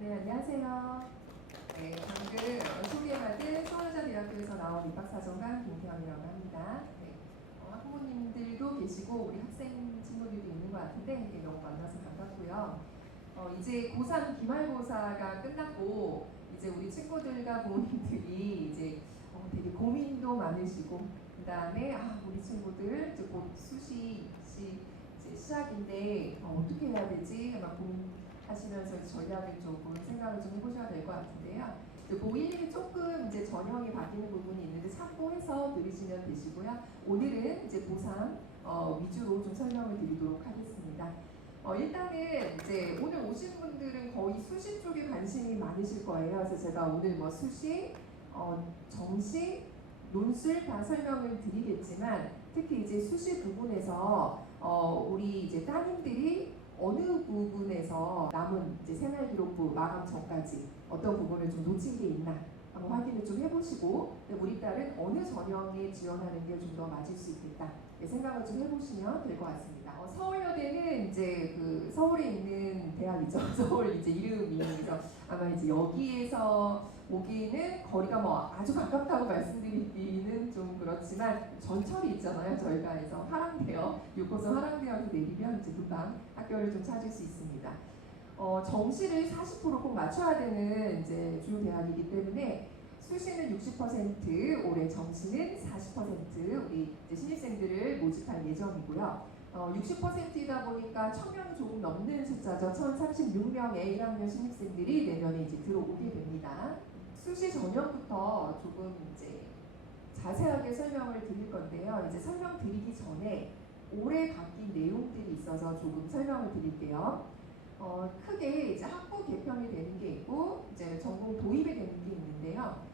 네, 안녕하세요. 네, 방금 소개받은 서울여자대학교에서 나온 입학사정관 김태현이라고 합니다. 네, 학부모님들도 계시고 우리 학생 친구들도 있는 것 같은데 네, 너무 만나서 반갑고요. 이제 고3 기말고사가 끝났고 이제 우리 친구들과 부모님들이 이제 되게 고민도 많으시고 그 다음에 우리 친구들 이제 곧 수시 이제 시작인데 어떻게 해야 되지? 막 고민하시면서 전략을 조금 생각을 좀 해보셔야 될 것 같은데요. 고1이 조금 이제 전형이 바뀌는 부분이 있는데 참고해서 들으시면 되시고요. 오늘은 이제 고3 위주로 좀 설명을 드리도록 하겠습니다. 일단은 이제 오늘 오신 분들은 거의 수시 쪽에 관심이 많으실 거예요. 그래서 제가 오늘 뭐 수시, 정시, 논술 다 설명을 드리겠지만 특히 이제 수시 부분에서 우리 이제 따님들이 어느 부분에서 남은 이제 생활기록부 마감 전까지 어떤 부분을 좀 놓친 게 있나 한번 확인을 좀 해보시고 우리 딸은 어느 전형에 지원하는 게 좀 더 맞을 수 있겠다 생각을 좀 해보시면 될 것 같습니다. 서울여대는 이제 그 서울에 있는 대학이죠. 서울 이제 이름이 그래서 아마 이제 여기에서 오기는 거리가 뭐 아주 가깝다고 말씀드리기는 좀 그렇지만 전철이 있잖아요. 저희가 해서 하랑대역 6호선 하랑대역에서 내리면 이제 금방 학교를 좀 찾을 수 있습니다. 정시를 40%꼭 맞춰야 되는 이제 주요 대학이기 때문에 수시는 60%, 올해 정시는 40% 우리 이제 신입생들을 모집할 예정이고요. 60%이다 보니까 1000명이 조금 넘는 숫자죠. 1036명의 1학년 신입생들이 내년에 이제 들어오게 됩니다. 수시 전형부터 조금 이제 자세하게 설명을 드릴 건데요. 이제 설명드리기 전에 올해 바뀐 내용들이 있어서 조금 설명을 드릴게요. 크게 이제 학부 개편이 되는 게 있고 이제 전공 도입이 되는 게 있는데요.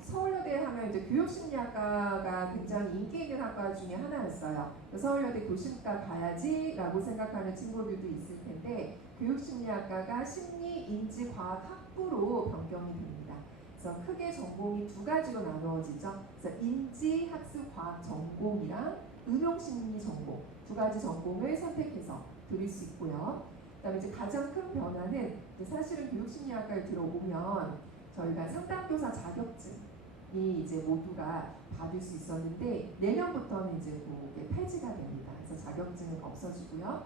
서울여대 하면 이제 교육심리학과가 굉장히 인기 있는 학과 중에 하나였어요. 서울여대 교심과 가야지라고 생각하는 친구들도 있을 텐데 교육심리학과가 심리인지과학학부로 변경이 됩니다. 그래서 크게 전공이 두 가지로 나누어지죠. 그래서 인지학습과학 전공이랑 응용심리 전공 두 가지 전공을 선택해서 들을 수 있고요. 그다음에 이제 가장 큰 변화는 사실은 교육심리학과에 들어오면 저희가 상담교사 자격증이 이제 모두가 받을 수 있었는데 내년부터는 이제 그게 폐지가 됩니다. 그래서 자격증은 없어지고요.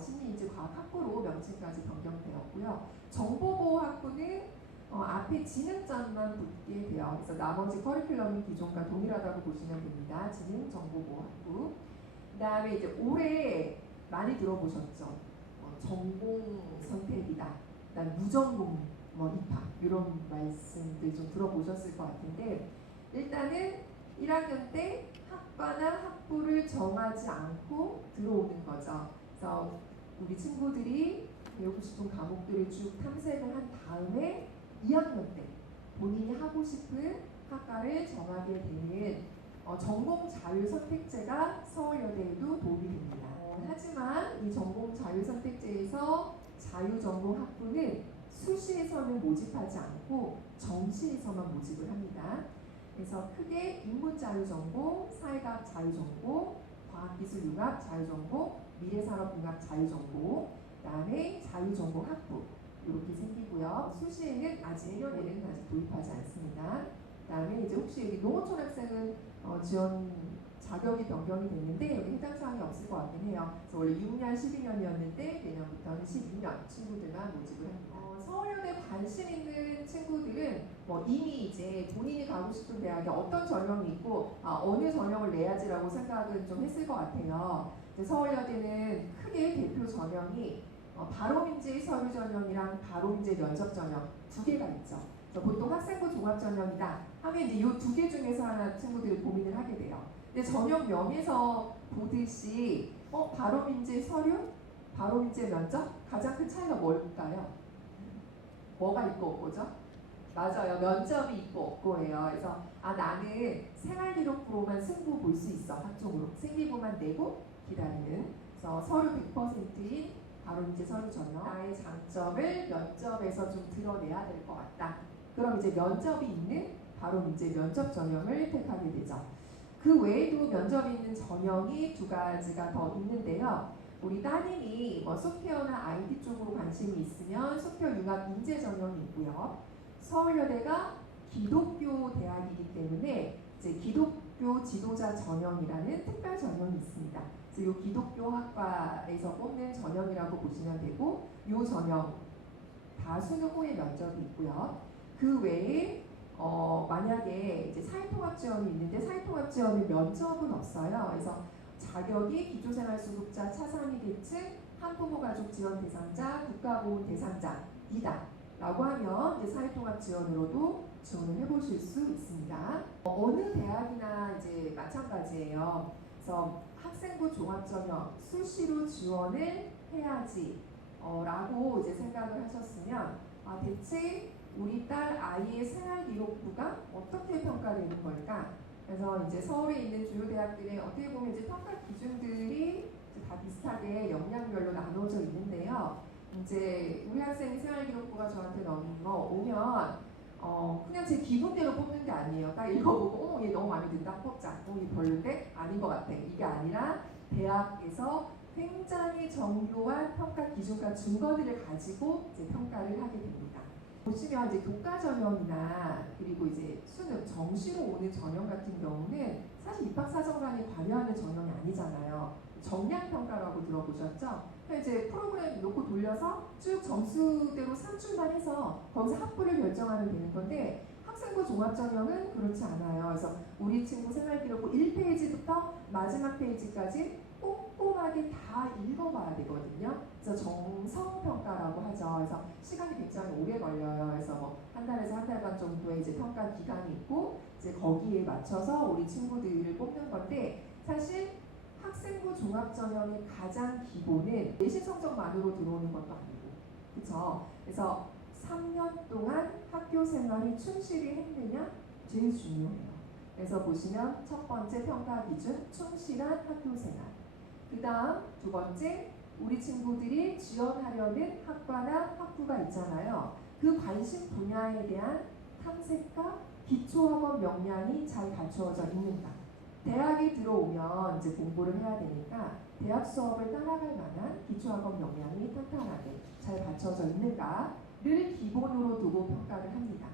심리인지과학학부로 명칭까지 변경되었고요. 정보보호학부는 앞에 지능점만 붙게 돼요. 그래서 나머지 커리큘럼이 기존과 동일하다고 보시면 됩니다. 지능정보보호학부. 그 다음에 이제 올해 많이 들어보셨죠? 전공 선택이다. 그다음 무전공 입학 이런 말씀들 좀 들어보셨을 것 같은데 일단은 1학년 때 학과나 학부를 정하지 않고 들어오는 거죠. 그래서 우리 친구들이 배우고 싶은 과목들을 쭉 탐색을 한 다음에 2학년 때 본인이 하고 싶은 학과를 정하게 되는 전공 자율 선택제가 서울여대에도 도움이 됩니다. 하지만 이 전공 자율 선택제에서 자유전공 학부는 수시에서는 모집하지 않고 정시에서만 모집을 합니다. 그래서 크게 인문자유전공, 사회과학 자유전공, 과학기술융합 자유전공, 미래산업융합 자유전공, 그다음에 자유전공 학부 이렇게 생기고요. 수시에는 아직 1년에는 아직 도입하지 않습니다. 그다음에 이제 혹시 여기 농어촌 학생은 지원 자격이 변경이 됐는데 여기 해당 사항이 없을 것 같긴 해요. 그래서 원래 6년, 12년이었는데 내년부터는 12년 친구들만 모집을 합니다. 서울여대 관심 있는 친구들은 이미 이제 본인이 가고 싶은 대학에 어떤 전형이 있고 어느 전형을 내야지라고 생각은 좀 했을 것 같아요. 서울여대는 크게 대표 전형이 바로민재 서류 전형이랑 바로민재 면접 전형 두 개가 있죠. 보통 학생부 종합 전형이다 하면 이제 이 두 개 중에서 하나 친구들이 고민을 하게 돼요. 근데 전형명에서 보듯이 바로민재 서류, 바로민재 면접 가장 큰 차이가 뭘까요? 뭐가 있고 없고죠? 맞아요. 면접이 있고 없고예요. 그래서 나는 생활기록부로만 승부 볼 수 있어. 학종으로 생기부만 내고 기다리는. 그래서 서류 100%인 바로민재 서류 전형 나의 장점을 면접에서 좀 드러내야 될 것 같다. 그럼 이제 면접이 있는 바로민재 면접 전형을 택하게 되죠. 그 외에도 면접이 있는 전형이 두 가지가 더 있는데요. 우리 따님이 뭐 소프트웨어나 IT 쪽으로 관심이 있으면 소프트웨어 융합 인재 전형이 있고요. 서울여대가 기독교 대학이기 때문에 이제 기독교 지도자 전형이라는 특별 전형이 있습니다. 그래서 이 기독교 학과에서 뽑는 전형이라고 보시면 되고, 이 전형 다 수능 후에 면접이 있고요. 그 외에 만약에 이제 사회통합 지원이 있는데 사회통합 지원은 면접은 없어요. 그래서 자격이 기초생활수급자 차상위 계층 한부모 가족 지원 대상자 국가보훈 대상자이다 라고 하면 이제 사회통합 지원으로도 지원을 해보실 수 있습니다. 어느 대학이나 이제 마찬가지예요. 그래서 학생부 종합전형 수시로 지원을 해야지 라고 이제 생각을 하셨으면 대체 우리 딸 아이의 생활기록부가 어떻게 평가되는 걸까? 그래서 이제 서울에 있는 주요 대학들의 어떻게 보면 이제 평가 기준들이 이제 다 비슷하게 역량별로 나눠져 있는데요. 이제 우리 학생이 생활기록부가 저한테 오면 그냥 제 기분대로 뽑는 게 아니에요. 딱 읽어보고 얘 너무 마음에 든다 뽑자. 얘 별론데 아닌 것 같아. 이게 아니라 대학에서 굉장히 정교한 평가 기준과 증거들을 가지고 이제 평가를 하게 됩니다. 보시면 이제 교과 전형이나 그리고 이제 수능 정시로 오는 전형 같은 경우는 사실 입학사정관이 관여하는 전형이 아니잖아요. 정량 평가라고 들어보셨죠? 이제 프로그램 놓고 돌려서 쭉 점수대로 산출만 해서 거기서 학부를 결정하면 되는 건데, 학생부 종합전형은 그렇지 않아요. 그래서 우리 친구 생활기록부 1페이지부터 마지막 페이지까지 꼼꼼하게 다 읽어봐야 되거든요. 그래서 정성평가라고 하죠. 그래서 시간이 굉장히 오래 걸려요. 그래서 뭐 한 달에서 한 달반 정도의 이제 평가 기간이 있고, 이제 거기에 맞춰서 우리 친구들을 뽑는 건데, 사실 학생부 종합전형의 가장 기본은 내신 성적만으로 들어오는 것도 아니고, 그렇죠? 그래서 3년 동안 학교 생활이 충실히 했느냐 제일 중요해요. 그래서 보시면 첫 번째 평가 기준 충실한 학교 생활. 그 다음 두 번째 우리 친구들이 지원하려는 학과나 학부가 있잖아요. 그 관심 분야에 대한 탐색과 기초학업 역량이 잘 갖추어져 있는가. 대학에 들어오면 이제 공부를 해야 되니까 대학 수업을 따라갈 만한 기초학업 역량이 탄탄하게 잘 갖춰져 있는가를 기본으로 두고 평가를 합니다.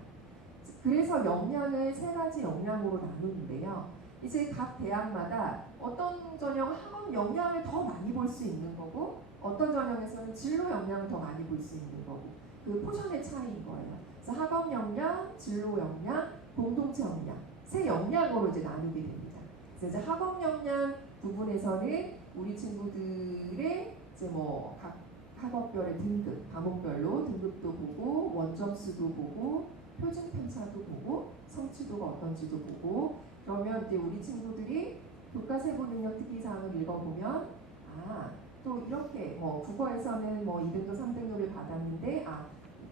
그래서 역량을 세 가지 역량으로 나누는데요. 이제 각 대학마다 어떤 전형 학업 역량을 더 많이 볼 수 있는 거고, 어떤 전형에서는 진로 역량을 더 많이 볼 수 있는 거고, 그 포션의 차이인 거예요. 그래서 학업 역량, 진로 역량, 공동체 역량 세 역량으로 이제 나누게 됩니다. 그래서 이제 학업 역량 부분에서는 우리 친구들의 이제 뭐 각 학업별의 등급, 과목별로 등급도 보고, 원점수도 보고, 표준 편차도 보고, 성취도가 어떤지도 보고, 그러면 이제 우리 친구들이 교과 세부 능력 특기 사항을 읽어보면 또 이렇게 뭐 국어에서는 뭐 2등급, 3등급을 받았는데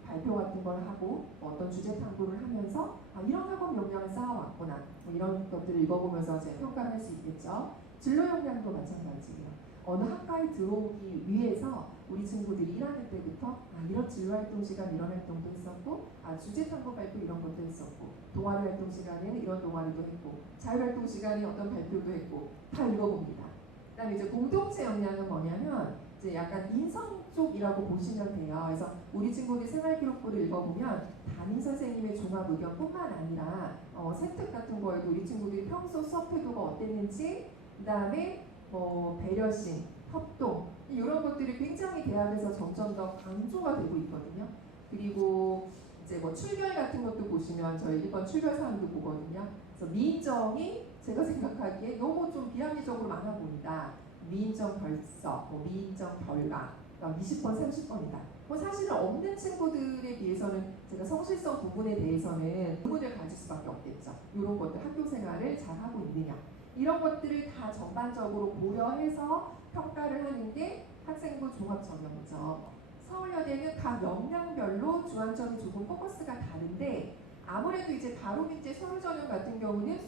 발표 같은 걸 하고 어떤 주제 탐구를 하면서 이런 학업 역량을 쌓아왔구나, 뭐 이런 것들을 읽어보면서 이제 평가를 할 수 있겠죠. 진로 역량도 마찬가지예요. 어느 학과에 들어오기 위해서 우리 친구들이 1학년 때부터 이런 진로 활동 시간 이런 활동도 했었고, 주제 탐구 발표 이런 것도 했었고, 동아리 활동 시간에는 이런 동아리도 했고, 자율 활동 시간에 어떤 발표도 했고, 다 읽어봅니다. 그다음에 이제 공동체 역량은 뭐냐면 이제 약간 인성 쪽이라고 보시면 돼요. 그래서 우리 친구들이 생활기록부를 읽어보면 담임 선생님의 종합 의견뿐만 아니라 세특 같은 거에도 우리 친구들이 평소 수업 태도가 어땠는지, 그다음에 뭐 배려심, 협동 이런 것들이 굉장히 대학에서 점점 더 강조가 되고 있거든요. 그리고 이제 뭐 출결 같은 것도 보시면 저희 1번 출결 사항도 보거든요. 그래서 미인정이 제가 생각하기에 너무 좀 비합리적으로 많아 보인다. 미인정 결석, 뭐 미인정 결과 20번, 30번이다. 뭐 사실은 없는 친구들에 비해서는 제가 성실성 부분에 대해서는 의문을 가질 수밖에 없겠죠. 이런 것들 학교 생활을 잘 하고 있느냐. 이런 것들을 다 전반적으로 고려해서 평가를 하는 게 학생부 종합 전형이죠. 서울여대는 각 역량별로 주안점이 조금 포커스가 다른데, 아무래도 이제 바로민재 서울전형 같은 경우는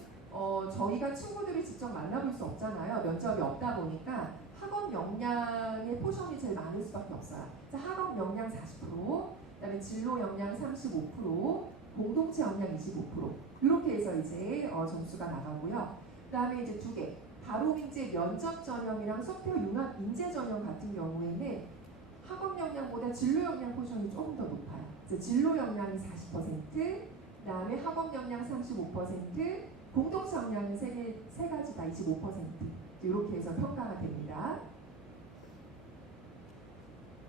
저희가 친구들이 직접 만나볼 수 없잖아요. 면접이 없다 보니까 학업 역량의 포션이 제일 많을 수밖에 없어요. 학업 역량 40%, 그다음에 진로 역량 35%, 공동체 역량 25% 이렇게 해서 이제 점수가 나가고요. 그다음에 이제 두 개, 바로민재 면접 전형이랑 소프트웨어 융합 인재 전형 같은 경우에는 학업 역량보다 진로 역량 포션이 조금 더 높아요. 그래서 진로 역량이 40%, 그다음에 학업 역량 35%, 공동체 역량은 세 가지 다 25%. 이렇게 해서 평가가 됩니다.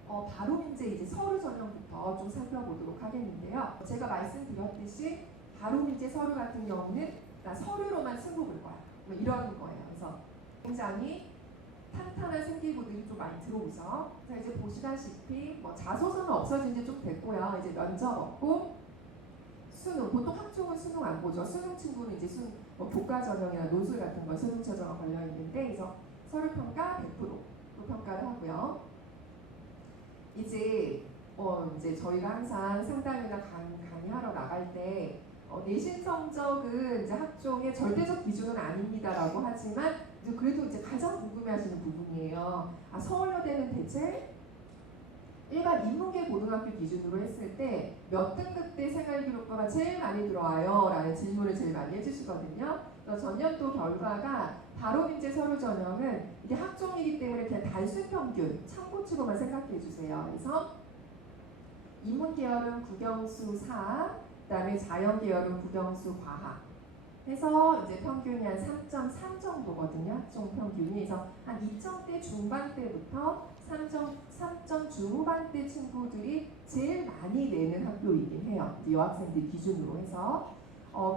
바로민재 이제 서류 전형부터 좀 살펴보도록 하겠는데요. 제가 말씀드렸듯이 바로민재 서류 같은 경우는 나 서류로만 승부볼 거야. 뭐 이런 거예요. 그래서 굉장히 탄탄한 생기부들이 좀 많이 들어오죠. 자, 이제 보시다시피 뭐 자소서는 없어진 지 좀 됐고요. 이제 면접 없고 수능, 보통 학종은 수능 안 보죠. 수능 친구는 이제 뭐 교과 전형이나 논술 같은 거 수능 최저가 걸려 있는데, 그래서 서류 평가 100%로 평가를 하고요. 이제 저희가 항상 상담이나 강의하러 나갈 때 내신 성적은 이제 학종의 절대적 기준은 아닙니다라고 하지만 그래도 이제 가장 궁금해하시는 부분이에요. 서울여대는 대체 일반 인문계 고등학교 기준으로 했을 때 몇 등급 때 생활기록부가 제일 많이 들어와요? 라는 질문을 제일 많이 해주시거든요. 전년도 결과가 바로민재 서류 전형은 이게 학종이기 때문에 그냥 단순 평균 참고치로만 생각해 주세요. 그래서 인문 계열은 국영수 4, 그다음에 자연 계열은 국영수 과학. 해서 이제 평균이 한 3.3 정도거든요. 학종 평균이. 그래서 한 2점대 중반대부터 3점 중후반대 친구들이 제일 많이 내는 학교이긴 해요. 이제 여학생들 기준으로 해서.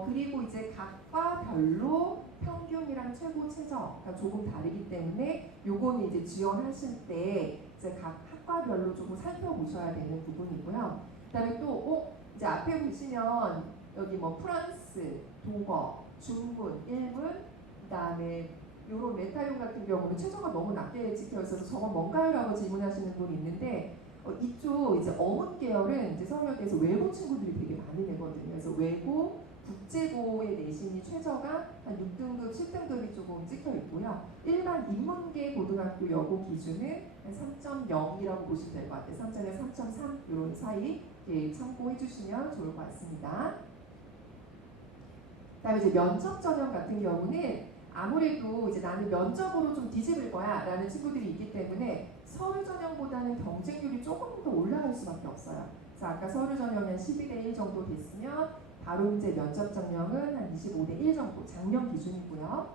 그리고 이제 각 과별로 평균이랑 최고 최저가 조금 다르기 때문에 요거는 이제 지원하실 때 이제 각 학과별로 조금 살펴보셔야 되는 부분이고요. 그다음에 또 이제 앞에 보시면 여기 뭐 프랑스, 독어, 중문, 일문, 그다음에 요런 메타용 같은 경우는 최저가 너무 낮게 찍혀 있어서 저건 뭔가요라고 질문하시는 분이 있는데 이쪽 이제 어문 계열은 이제 서울여대에서 외고 친구들이 되게 많이 내거든요. 그래서 외고, 국제고의 내신이 최저가 한 6등급, 7등급이 조금 찍혀 있고요. 일반 인문계 고등학교 여고 기준은 한 3.0이라고 보시면 될 것 같아요. 3.0, 3.3 이런 사이 참고해 주시면 좋을 것 같습니다. 그다음에 이제 면접 전형 같은 경우는 아무래도 이제 나는 면접으로 좀 뒤집을 거야 라는 친구들이 있기 때문에 서류 전형보다는 경쟁률이 조금 더 올라갈 수밖에 없어요. 그래서 아까 서류 전형이 한 12대 1 정도 됐으면 바로민재 면접 전형은 한 25대 1 정도 작년 기준이고요.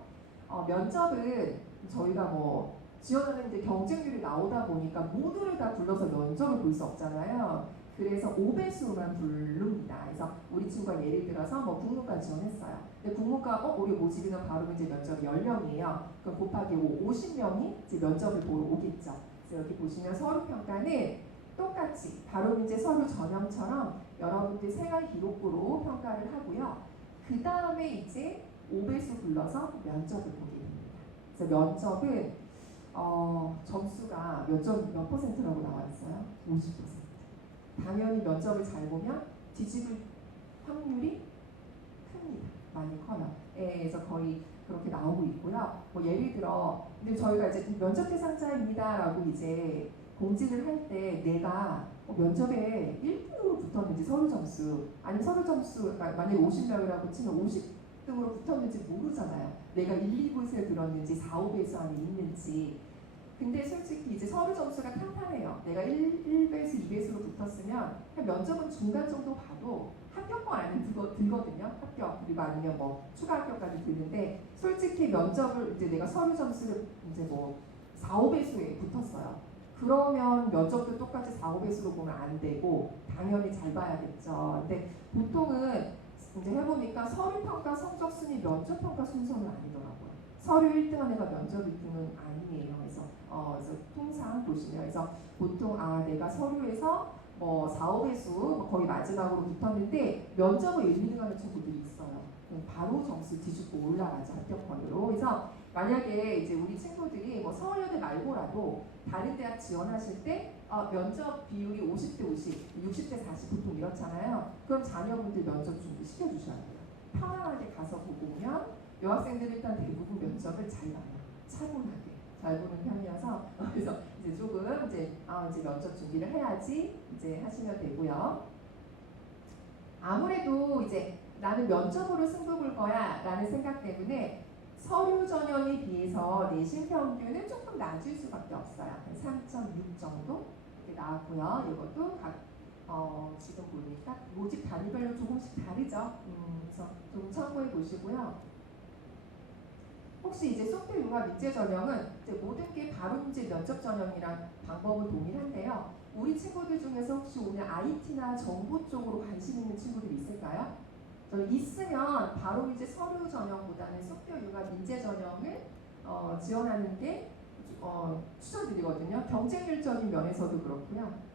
면접은 저희가 뭐 지원하는 이제 경쟁률이 나오다 보니까 모두를 다 불러서 면접을 볼 수 없잖아요. 그래서 5배수만 부릅니다. 그래서 우리 친구가 예를 들어서 뭐 국문과 지원했어요. 근데 국문과 우리 모집인은 바로민재 면접이 10명이에요. 그럼 곱하기 50명이 이제 면접을 보러 오겠죠. 그래서 여기 보시면 서류 평가는 똑같이 바로민재 서류 전형처럼 여러분들 생활 기록부로 평가를 하고요. 그 다음에 이제 5배수 불러서 면접을 보게 됩니다. 그래서 면접은 점수가 몇 퍼센트라고 나와 있어요? 50%. 당연히 면접을 잘 보면 뒤집을 확률이 큽니다. 많이 커요. 그래서 거의 그렇게 나오고 있고요. 뭐 예를 들어, 근데 저희가 이제 면접 대상자입니다라고 이제 공지를 할 때 내가 면접에 1등으로 붙었는지 서류 점수, 아니면 서류 점수가 만약에 50명이라고 치면 50등으로 붙었는지 모르잖아요. 내가 1, 2부에서 들었는지 4, 5배수 안에 있는지. 근데 솔직히 이제 서류 점수가 탄탄해요. 내가 1배수, 2배수로 붙었으면 면접은 중간 정도 봐도 합격권 안에 들거든요. 합격, 그리고 아니면 뭐 추가 합격까지 드는데 솔직히 면접을 이제 내가 서류 점수를 이제 뭐 4, 5배수에 붙었어요. 그러면 면접도 똑같이 4, 5배수로 보면 안 되고 당연히 잘 봐야겠죠. 근데 보통은 이제 해보니까 서류평가 성적 순위, 면접평가 순서는 아니더라고요. 서류 1등한 애가 면접 1등은 아니에요. 그래서 통상 보시면 그래서 보통 내가 서류에서 뭐 4, 5배수 거의 마지막으로 붙었는데 면접을 1, 2등 하는 친구들이 있어요. 바로 점수 뒤집고 올라가죠. 합격권으로. 그래서 만약에 이제 우리 친구들이 뭐 서울여대 말고라도 다른 대학 지원하실 때 면접 비율이 50대 50, 60대 40 보통 이렇잖아요. 그럼 자녀분들 면접 준비 시켜주셔야 돼요. 편안하게 가서 보고 오면 여학생들은 일단 대부분 면접을 잘 봐요. 차분하게 잘 보는 편이어서 그래서 이제 조금 이제 면접 준비를 해야지 이제 하시면 되고요. 아무래도 이제 나는 면접으로 승부 볼 거야 라는 생각 때문에 서류 전형에 비해서 내신 평균은 조금 낮을 수밖에 없어요. 한 3.6 정도 이렇게 나왔고요. 이것도 지금 보니까 모집 단위별로 조금씩 다르죠. 그래서 좀 참고해 보시고요. 혹시 이제 소프트웨어 융합 인재 전형은 이제 모든 게 바로 문제 면접 전형이랑 방법은 동일한데요. 우리 친구들 중에서 혹시 오늘 IT나 정보 쪽으로 관심 있는 친구들이 있을까요? 있으면 바로 이제 서류 전형보다는 소프트웨어 융합 인재 전형을 지원하는 게 추천드리거든요. 경쟁률적인 면에서도 그렇고요.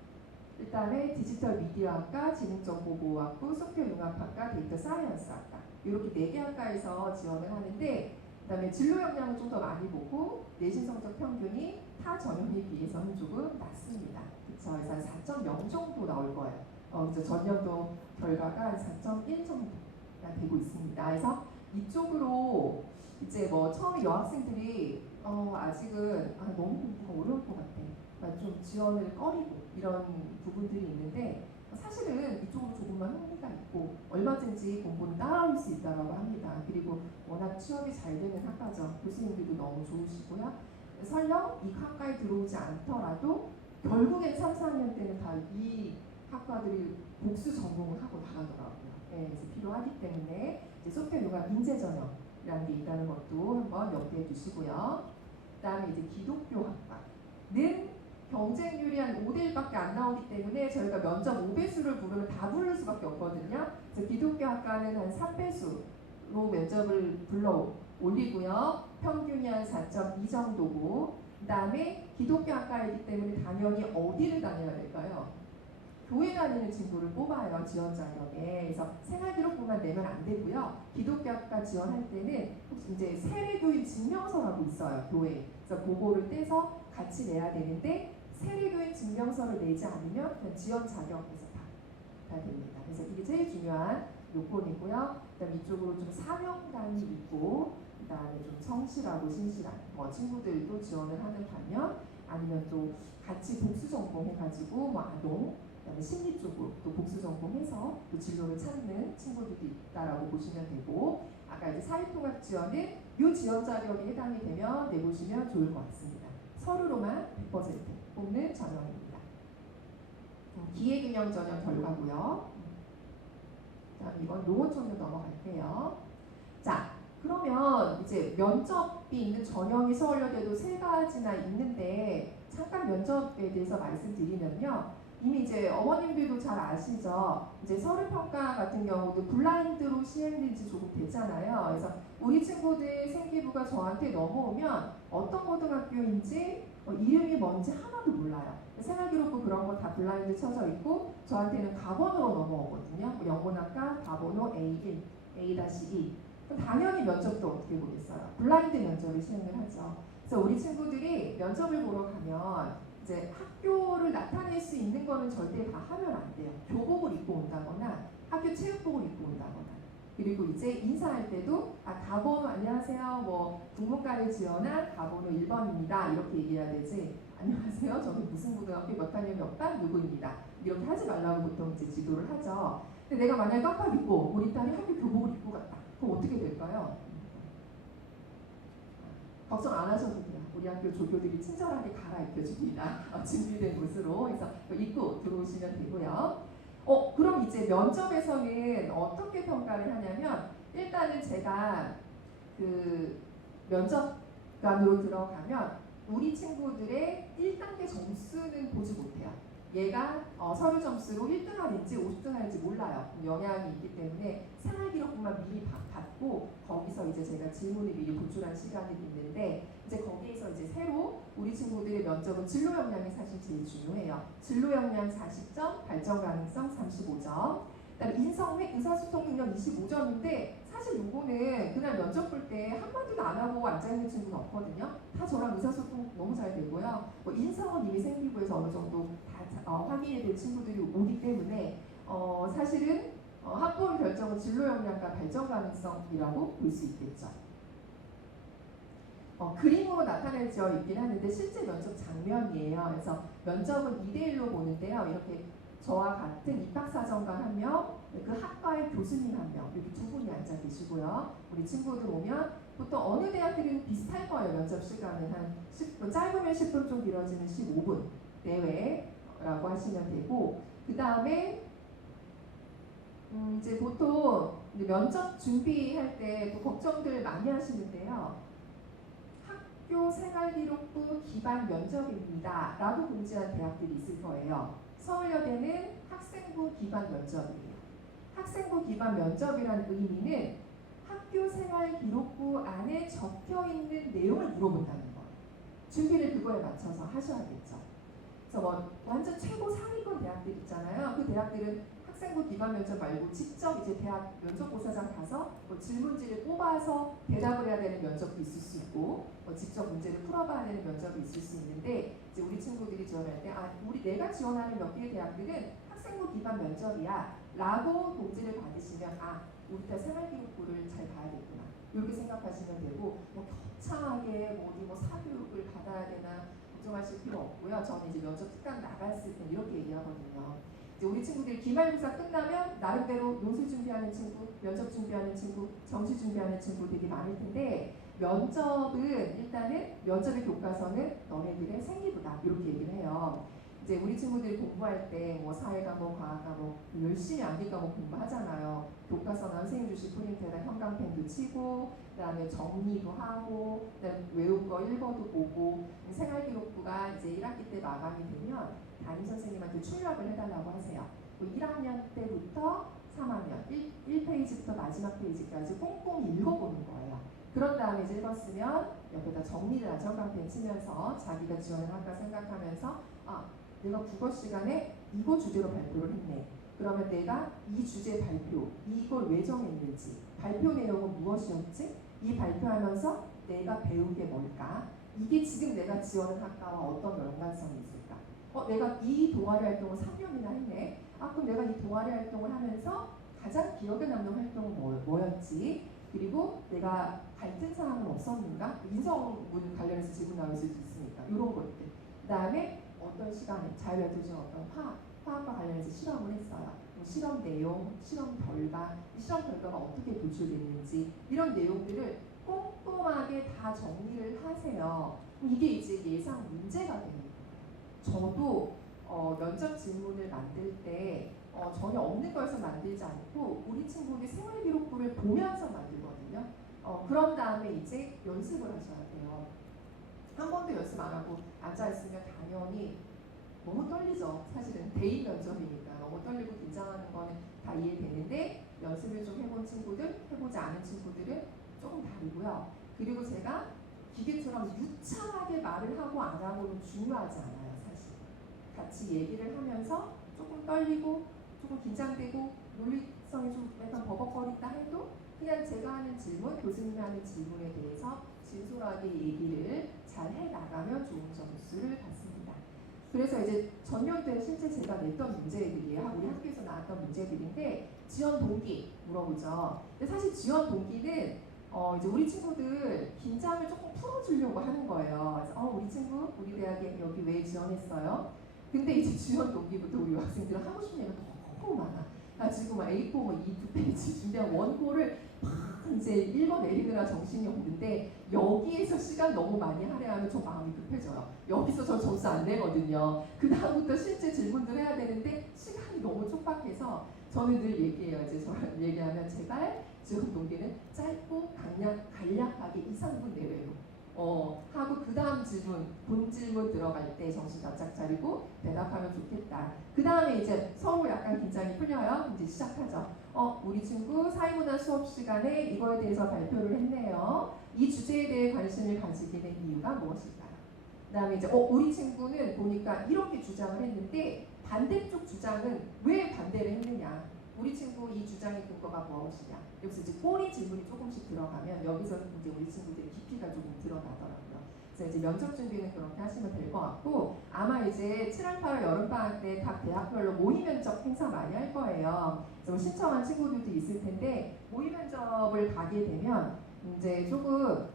그다음에 디지털 미디어학과, 지능정보보호학부, 소프트웨어 융합학과, 데이터 사이언스학과 이렇게 4개 학과에서 지원을 하는데 그다음에 진로 역량을 좀 더 많이 보고 내신 성적 평균이 타 전형에 비해서는 조금 낮습니다. 그렇죠? 그래서 한 4.0 정도 나올 거예요. 그래서 전년도 결과가 한 4.1 정도가 되고 있습니다. 그래서 이쪽으로 이제 뭐 처음에 여학생들이 아직은 너무 공부가 어려울 것 같아. 좀 지원을 꺼리고 이런 부분들이 있는데 사실은 이쪽으로 조금만 흥미가 있고 얼마든지 공부를 따라올 수 있다고 합니다. 그리고 워낙 취업이 잘 되는 학과죠. 교수님들도 너무 좋으시고요. 설령 이 학과에 들어오지 않더라도 결국엔 3, 4학년 때는 다 이 학과들이 복수 전공을 하고 나가더라고요. 네, 그래서 필요하기 때문에 이제 소프트웨어 융합 인재 전형이라는 게 있다는 것도 한번 염두해 두시고요. 그다음에 이제 기독교 학과는 경쟁률이 한 5대 1밖에 안 나오기 때문에 저희가 면접 5배수를 부르면 다 부를 수밖에 없거든요. 그래서 기독교 학과는 한 3배수로 면접을 불러 올리고요. 평균이 한 4.2 정도고 그 다음에 기독교 학과이기 때문에 당연히 어디를 다녀야 될까요? 교회 다니는 친구를 뽑아요. 지원 자격에. 그래서 생활기록부만 내면 안 되고요. 기독교 학과 지원할 때는 혹시 이제 세례교인 증명서라고 있어요. 교회. 그래서 그거를 떼서 같이 내야 되는데 세례교인 증명서를 내지 않으면 그냥 지원 자격에서 다 됩니다. 그래서 이게 제일 중요한 요건이고요. 그다음 이쪽으로 좀 사명감이 있고 그다음에 좀 성실하고 신실한 친구들도 지원을 하는 반면 아니면 또 같이 복수 전공해가지고 뭐 아동 그다음에 심리 쪽으로 또 복수 전공해서 또 진로를 찾는 친구들도 있다라고 보시면 되고 아까 이제 사회통합 지원은 이 지원 자격에 해당이 되면 내보시면 좋을 것 같습니다. 서류로만 100% 뽑는 전형입니다. 기회균형 전형 결과고요. 그다음 이건 농어촌으로 넘어갈게요. 자, 그러면 이제 면접이 있는 전형이 서울여대도 3가지나 있는데 잠깐 면접에 대해서 말씀드리면요. 이미 이제 어머님들도 잘 아시죠. 이제 서류평가 같은 경우도 블라인드로 시행된 지 조금 됐잖아요. 그래서 우리 친구들 생기부가 저한테 넘어오면 어떤 고등학교인지 이름이 뭔지 하나도 몰라요. 생활기록부 그런 거 다 블라인드 쳐져 있고 저한테는 가번으로 넘어오거든요. 영문학과 가번호 A1, A-2 그럼 당연히 면접도 어떻게 보겠어요? 블라인드 면접을 시행을 하죠. 그래서 우리 친구들이 면접을 보러 가면 이제 학교를 나타낼 수 있는 거는 절대 다 하면 안 돼요. 교복을 입고 온다거나 학교 체육복을 입고 온다거나 그리고 이제 인사할 때도 가번호 안녕하세요 뭐 국문과를 지원한 가번호 1번입니다 이렇게 얘기해야 되지 안녕하세요 저는 무슨 고등학교 몇 학년 몇 반 누구입니다 이렇게 하지 말라고 보통 이제 지도를 하죠. 근데 내가 만약에 깜빡 잊고 우리 딸이 학교 교복을 입고 갔다 그럼 어떻게 될까요? 걱정 안 하셔도 돼요. 우리 학교 조교들이 친절하게 갈아입혀줍니다. 준비된 곳으로. 그래서 입고 들어오시면 되고요. 그럼 이제 면접에서는 어떻게 평가를 하냐면 일단은 제가 그 면접관으로 들어가면 우리 친구들의 1단계 점수는 보지 못해요. 얘가 서류 점수로 1등 할인지 50등 할인지 몰라요. 영향이 있기 때문에 생활기록부만 미리 받고 거기서 이제 제가 질문을 미리 도출한 시간이 있는데 이제 거기에서 이제 새로 우리 친구들의 면접은 진로 역량이 사실 제일 중요해요. 진로 역량 40점, 발전 가능성 35점, 그다음에 인성맥 의사소통 능력 25점인데 사실 요거는 그날 면접 볼 때 한마디도 안 하고 앉아있는 친구는 없거든요. 다 저랑 의사소통 너무 잘 되고요. 인성은 이미 생기부에서 어느 정도 다 확인이 된 친구들이 오기 때문에 사실은 학부모 결정은 진로 역량과 발전 가능성이라고 볼 수 있겠죠. 그림으로 나타내져 있긴 하는데 실제 면접 장면이에요. 그래서 면접은 2대1로 보는데요. 이렇게 저와 같은 입학사정관 1명, 그 학과의 교수님 1명, 여기 2분이 앉아 계시고요. 우리 친구들 오면 보통 어느 대학들은 비슷할 거예요. 면접 시간은 한 10분, 짧으면 10분, 좀 길어지면 15분 내외라고 하시면 되고, 그 다음에 이제 보통 이제 면접 준비할 때 또 걱정들 많이 하시는데요. 학교 생활기록부 기반 면접입니다 라고 공지한 대학들이 있을 거예요. 서울여대는 학생부 기반 면접이에요. 학생부 기반 면접이라는 의미는 학교 생활기록부 안에 적혀있는 내용을 물어본다는 거예요. 준비를 그거에 맞춰서 하셔야겠죠. 그래서 뭐 완전 최고 상위권 대학들 있잖아요. 그 대학들은 학생부 기반 면접 말고 직접 이제 대학 면접고사장 가서 뭐 질문지를 뽑아서 대답을 해야 되는 면접도 있을 수 있고, 뭐 직접 문제를 풀어봐야 되는 면접이 있을 수 있는데, 이제 우리 친구들이 지원할 때 우리 내가 지원하는 몇 개의 대학들은 학생부 기반 면접이야 라고 공지를 받으시면 우리 다 생활기록부를 잘 봐야겠구나 이렇게 생각하시면 되고, 뭐 거창하게 뭐 어디 뭐 사교육을 받아야 되나 걱정하실 필요 없고요. 저는 이제 면접 특강 나갔을 때 이렇게 얘기하거든요. 이제 우리 친구들이 기말고사 끝나면 나름대로 논술 준비하는 친구, 면접 준비하는 친구, 정시 준비하는 친구 되게 많을 텐데, 면접은 일단은 면접의 교과서는 너네들의 생기부다 이렇게 얘기를 해요. 이제 우리 친구들이 공부할 때 뭐 사회과목, 과학과목 열심히 암기과목 공부하잖아요. 교과서나 선생님 주신 프린트에다 형광펜도 치고, 그다음에 정리도 하고, 그다음에 외운 거 읽어도 보고, 생활기록부가 이제 1학기 때 마감이 되면 담임 선생님한테 출력을 해달라고 하세요. 1학년 때부터 3학년 1페이지부터 마지막 페이지까지 꼼꼼히 읽어보는 거예요. 그런 다음에 이제 읽었으면 옆에다 정리를 하죠. 형광펜 치면서 자기가 지원하는 학과 생각하면서 내가 국어 시간에 이거 주제로 발표를 했네. 그러면 내가 이 주제 발표, 이걸 왜 정했는지, 발표 내용은 무엇이었지? 이 발표하면서 내가 배운 게 뭘까? 이게 지금 내가 지원한 학과와 어떤 연관성이 있을까? 내가 이 동아리 활동을 3년이나 했네. 그럼 내가 이 동아리 활동을 하면서 가장 기억에 남는 활동은 뭐였지? 그리고 내가 갈등 사항은 없었는가? 인성문 관련해서 질문 나올 수도 있으니까 이런 것들. 그 다음에 어떤 시간에 자율활동중 어떤 화학과 관련해서 실험을 했어요. 실험 내용, 실험 결과, 실험 결과가 어떻게 도출됐는지 이런 내용들을 꼼꼼하게 다 정리를 하세요. 이게 이제 예상 문제가 됩니다. 저도 면접 질문을 만들 때 전혀 없는 거에서 만들지 않고 우리 친구들이 생활기록부를 보면서 만들거든요. 그런 다음에 이제 연습을 하셔야 돼요. 한 번도 연습 안 하고 앉아있으면 당연히 너무 떨리죠. 사실은 대인 면접이니까 너무 떨리고 긴장하는 거는 다 이해되는데, 연습을 좀 해본 친구들, 해보지 않은 친구들은 조금 다르고요. 그리고 제가 기계처럼 유창하게 말을 하고 안 하고는 중요하지 않아요. 사실 같이 얘기를 하면서 조금 떨리고 조금 긴장되고 논리성이 좀 약간 버벅거린다 해도 그냥 제가 하는 질문, 교수님이 하는 질문에 대해서 진솔하게 얘기를 잘 해나가면 좋은 점수를 받습니다. 그래서 이제 전년도에 실제 제가 냈던 문제들이에요. 우리 학교에서 나왔던 문제들인데, 지원 동기 물어보죠. 근데 사실 지원 동기는 이제 우리 친구들 긴장을 조금 풀어주려고 하는 거예요. 그래서 우리 친구 우리 대학에 여기 왜 지원했어요? 근데 이제 지원 동기부터 우리 학생들은 하고 싶은 얘기가 너무 많아. 가지고 막 A4 뭐 2페이지 준비한 원고를 막 이제 읽어내리느라 정신이 없는데, 여기에서 시간 너무 많이 할애하면 저 마음이 급해져요. 여기서 저 점수 안 내거든요. 그 다음부터 실제 질문들 해야 되는데 시간이 너무 촉박해서 저는 늘 얘기해요. 이제 저랑 얘기하면 제발 지금 동기는 짧고 간략하게 2, 3분 내외로 하고 그 다음 질문, 본 질문 들어갈 때 정신 바짝 차리고 대답하면 좋겠다. 그 다음에 이제 서로 약간 긴장이 풀려요. 이제 시작하죠. 우리 친구 사회문화 수업 시간에 이거에 대해서 발표를 했네요. 이 주제에 대해 관심을 가지게 된 이유가 무엇일까요? 그 다음에 이제 우리 친구는 보니까 이렇게 주장을 했는데 반대쪽 주장은 왜 반대를 했느냐? 우리 친구 이 주장의 근거가 무엇이냐? 여기서 이제 꼬리 질문이 조금씩 들어가면 여기서 이제 우리 친구들의 깊이가 조금 드러나더라고요. 그래서 이제 면접 준비는 그렇게 하시면 될 것 같고, 아마 이제 7월, 8월 여름방학 때 각 대학별로 모의 면접 행사 많이 할 거예요. 그래서 신청한 친구들도 있을 텐데, 모의 면접을 가게 되면 이제 조금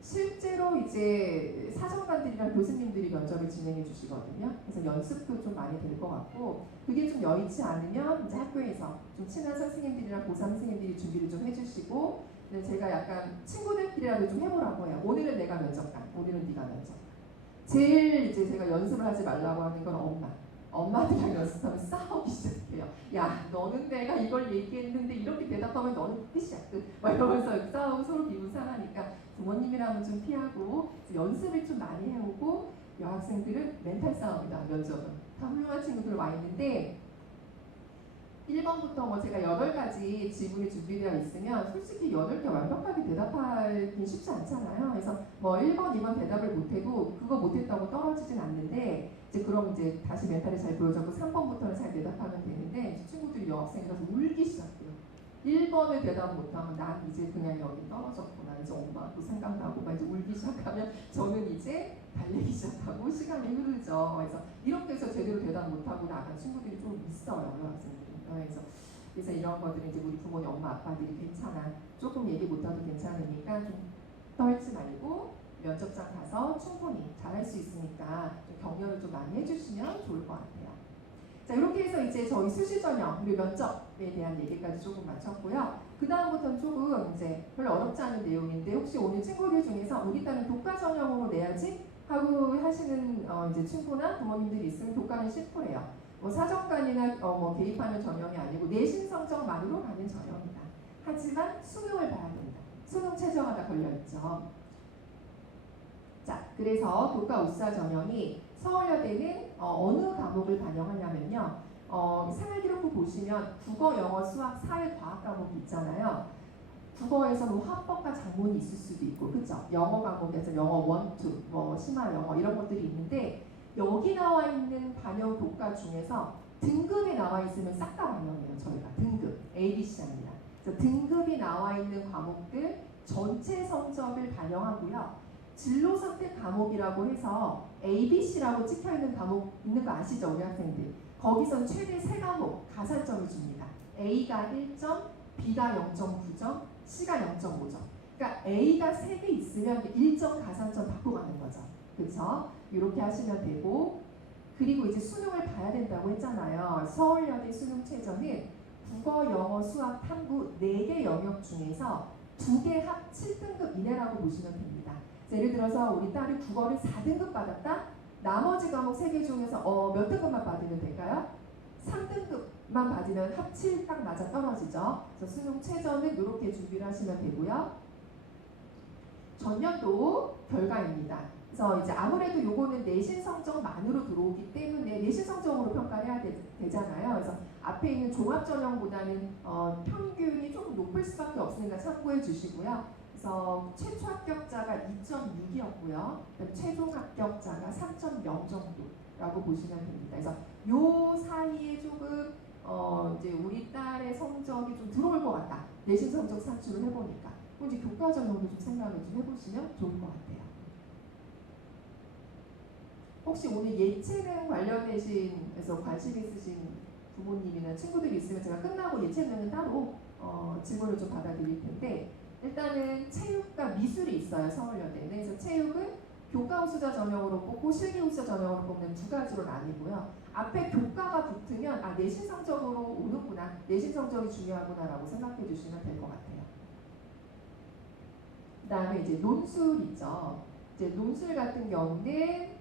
실제로 이제 사정관들이랑 교수님들이 면접을 진행해 주시거든요. 그래서 연습도 좀 많이 될 것 같고, 그게 좀 여의치 않으면 이제 학교에서 좀 친한 선생님들이랑 고3 선생님들이 준비를 좀 해주시고, 근데 제가 약간 친구들끼리라도 좀 해보라고 해요. 오늘은 내가 면접관, 오늘은 네가 면접관. 제일 이제 제가 연습을 하지 말라고 하는 건 엄마. 엄마들이랑 연습하면 싸우기 시작해요. 야, 너는 내가 이걸 얘기했는데 이렇게 대답하면 너는 끝이야. 막 이러면서 싸우고 서로 기분 상하니까 부모님이랑은 좀 피하고 연습을 좀 많이 해오고 여학생들은 멘탈 싸움이다. 면접은 다 훌륭한 친구들 와 있는데 1번부터 뭐 제가 8가지 질문이 준비되어 있으면 솔직히 8개 완벽하게 대답하기 쉽지 않잖아요. 그래서 뭐 1번, 2번 대답을 못해도 그거 못했다고 떨어지진 않는데 이제 그럼 이제 다시 멘탈을 잘 보여줬고 3번부터는 잘 대답하면 되는데 친구들이 여학생이라서 울기 시작해요. 1번을 대답 못하면 난 이제 그냥 여기 떨어졌구나. 이제 엄마도 생각나고 막 이제 울기 시작하면 저는 이제 달리기 시작하고 시간이 흐르죠. 그래서 이렇게 해서 제대로 대답 못하고 나간 친구들이 좀 있어요. 여학생들이. 그래서 이런 것들은 이제 우리 부모님, 엄마, 아빠들이 괜찮아. 조금 얘기 못해도 괜찮으니까 좀 떨지 말고 면접장 가서 충분히 잘할 수 있으니까 좀 격려를 좀 많이 해주시면 좋을 것 같아요. 자, 이렇게 해서 이제 저희 수시 전형 그리고 면접에 대한 얘기까지 조금 마쳤고요. 그 다음부터는 조금 이제 별로 어렵지 않은 내용인데 혹시 오늘 친구들 중에서 우리 딸은 독가 전형으로 내야지 하고 하시는 이제 친구나 부모님들이 있으면 독가는 10%예요. 뭐 사정관이나 뭐 개입하는 전형이 아니고 내신 성적만으로 가는 전형이다. 하지만 수능을 봐야 된다. 수능 최저가 걸려있죠. 자, 그래서 독가 우사 전형이 서울여대는 어느 과목을 반영하냐면요. 생활기록부 보시면 국어, 영어, 수학, 사회, 과학 과목이 있잖아요. 국어에서 뭐 화법과 작문이 있을 수도 있고, 그죠? 영어 과목에서 영어 1, 2, 뭐 심화 영어 이런 것들이 있는데 여기 나와 있는 반영 독가 중에서 등급이 나와 있으면 싹 다 반영해요. 저희가 등급 A, B, C입니다. 그래서 등급이 나와 있는 과목들 전체 성적을 반영하고요. 진로 선택 과목이라고 해서 A, B, C라고 찍혀 있는 과목 있는 거 아시죠, 우리 학생들? 거기선 최대 3과목 가산점을 줍니다. A가 1점, B가 0.9점, C가 0.5점. 그러니까 A가 3개 있으면 1점 가산점 받고 가는 거죠. 그렇죠? 이렇게 하시면 되고, 그리고 이제 수능을 봐야 된다고 했잖아요. 서울여대 수능 최저는 국어, 영어, 수학, 탐구 4개 영역 중에서 2개 합 7등급 이내라고 보시면 됩니다. 예를 들어서 우리 딸이 국어를 4등급 받았다? 나머지 과목 3개 중에서 몇 등급만 받으면 될까요? 3등급만 받으면 합 7 딱 맞아 떨어지죠. 그래서 수능 최저는 이렇게 준비를 하시면 되고요. 전년도 결과입니다. 그래서 이제 아무래도 요거는 내신 성적만으로 들어오기 때문에 내신 성적으로 평가를 해야 되잖아요. 그래서 앞에 있는 종합 전형보다는 평균이 조금 높을 수밖에 없으니까 참고해 주시고요. 그래서 최초 합격자가 2.6이었고요. 최종 합격자가 3.0 정도라고 보시면 됩니다. 그래서 요 사이에 조금 이제 우리 딸의 성적이 좀 들어올 것 같다. 내신 성적 산출을 해보니까. 이제 교과 전형도 좀 생각을 좀 해보시면 좋을 것 같아요. 혹시 오늘 예체능 관련해서 관심 있으신 부모님이나 친구들이 있으면 제가 끝나고 예체능은 따로 질문을 좀 받아드릴 텐데, 일단은 체육과 미술이 있어요. 서울여대는. 그래서 체육은 교과 우수자 전형으로 뽑고 실기 우수자 전형으로 뽑는 2가지로 나뉘고요. 앞에 교과가 붙으면 내신 성적으로 오는구나, 내신 성적이 중요하구나라고 생각해 주시면 될 것 같아요. 그 다음에 이제 논술 있죠. 이제 논술 같은 경우는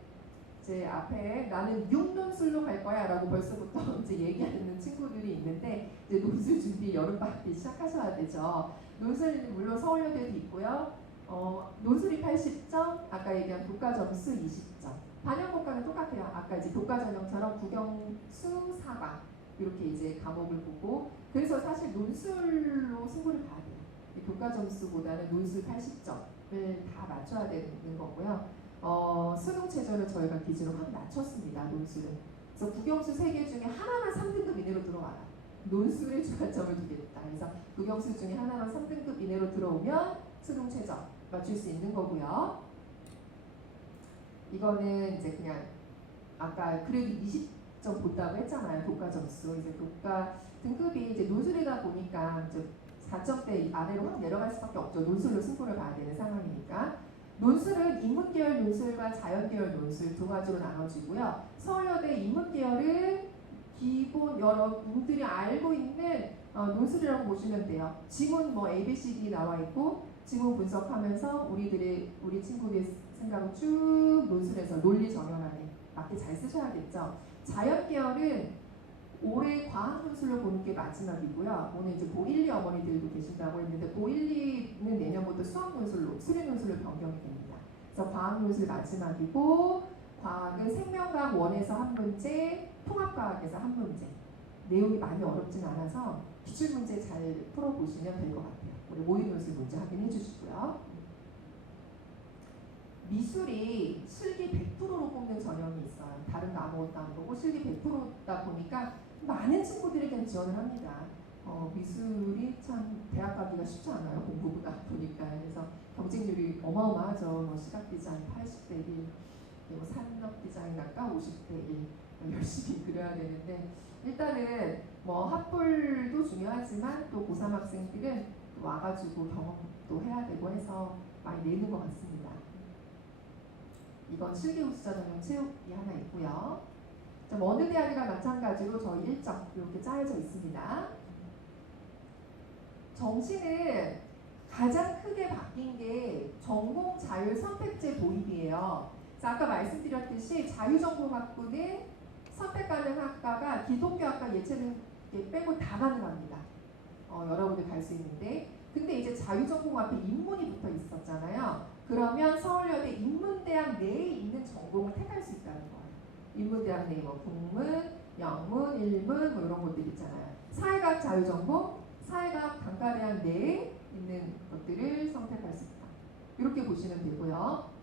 이제 앞에 나는 6논술로 갈 거야 라고 벌써부터 이제 얘기하는 친구들이 있는데, 이제 논술 준비 여름방학 때 시작하셔야 되죠. 논술은 물론 서울여대도 있고요. 논술이 80점, 아까 얘기한 교과 점수 20점. 반영 교과는 똑같아요. 아까 이제 교과 전형처럼 국영수, 사과 이렇게 이제 과목을 보고, 그래서 사실 논술로 승부를 봐야 돼요. 교과 점수보다는 논술 80점을 다 맞춰야 되는 거고요. 수능 최저를 저희가 기준으로 확 낮췄습니다. 논술은. 그래서 국영수 3개 중에 하나만 3등급 이내로 들어와라. 논술에 주가점을 주겠다. 그래서 국영수 중에 하나만 3등급 이내로 들어오면 수능 최저 맞출 수 있는 거고요. 이거는 이제 그냥 아까 그래도 20점 본다고 했잖아요. 교과 점수. 이제 교과 등급이 이제 논술이다 보니까 이제 4점대 아래로 확 내려갈 수밖에 없죠. 논술로 승부를 봐야 되는 상황이니까. 논술은 인문계열 논술과 자연계열 논술 2가지로 나눠지고요. 서울여대 인문계열은 기본 여러분들이 알고 있는 논술이라고 보시면 돼요. 지문 뭐 A, B, C, D 나와 있고 지문 분석하면서 우리 친구의 생각을 쭉 논술에서 논리 정연하게 맞게 잘 쓰셔야겠죠. 자연 계열은 올해 과학 논술로 보는 게 마지막이고요. 오늘 이제 고1, 2 어머니들도 계신다고 했는데 고1, 2는 내년부터 수학 논술로 수리 논술로 변경이 됩니다. 그래서 과학 논술 마지막이고 과학은 생명과학 1에서 한 문제, 통합과학에서 한 문제. 내용이 많이 어렵진 않아서 기출문제 잘 풀어보시면 될 것 같아요. 우리 모의논술 문제 확인해 주시고요. 미술이 실기 100%로 뽑는 전형이 있어요. 다른 거 아무것도 안 보고 실기 100%다 보니까 많은 친구들이 그냥 지원을 합니다. 미술이 참 대학 가기가 쉽지 않아요. 공부보다 보니까. 그래서 경쟁률이 어마어마하죠. 뭐 시각 디자인 80대 1, 그리고 산업 디자인 학과 50대 1 열심히 그려야 되는데 일단은 뭐 합불도 중요하지만 또 고3 학생들은 와가지고 경험도 해야 되고 해서 많이 내는 것 같습니다. 이건 실기 우수자 전형 체육이 하나 있고요. 어느 대학이랑 마찬가지로 저희 일정 이렇게 짜여져 있습니다. 정시는 가장 크게 바뀐 게 전공 자율 선택제 도입이에요. 아까 말씀드렸듯이 자유전공학부는 선택 가능 학과가 기독교 학과 예체능 빼고 다 가능합니다. 여러분들 갈 수 있는데 근데 이제 자유전공 앞에 인문이 붙어 있었잖아요. 그러면 서울여대 인문대학 내에 있는 전공을 택할 수 있다는 거예요. 인문대학 내에 뭐 국문, 영문, 일문 뭐 이런 것들 있잖아요. 사회과학 자유전공, 사회과학 단과대학 내에 있는 것들을 선택할 수 있다. 이렇게 보시면 되고요.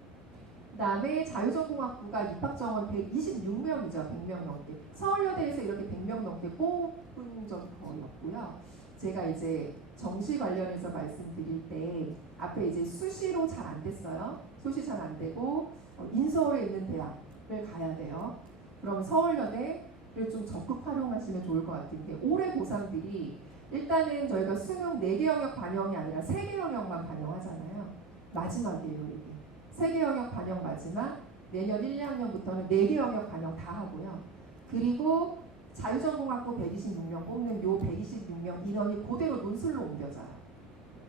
그 다음에 자유전공학부가 입학정원 126명이죠. 100명 넘게. 서울여대에서 이렇게 100명 넘게 뽑은 적이 거의 없고요. 제가 이제 정시 관련해서 말씀드릴 때 앞에 이제 수시로 잘 안 됐어요. 수시 잘 안 되고 인서울에 있는 대학을 가야 돼요. 그럼 서울여대를 좀 적극 활용하시면 좋을 것 같은 게 올해 고3들이 일단은 저희가 수능 4개 영역 반영이 아니라 3개 영역만 반영하잖아요. 마지막이에요. 이게. 3개 영역 반영 마지막, 내년 1, 2학년부터는 4개 영역 반영 다 하고요. 그리고 자유전공학부 126명 뽑는 요 126명 인원이 그대로 논술로 옮겨져요.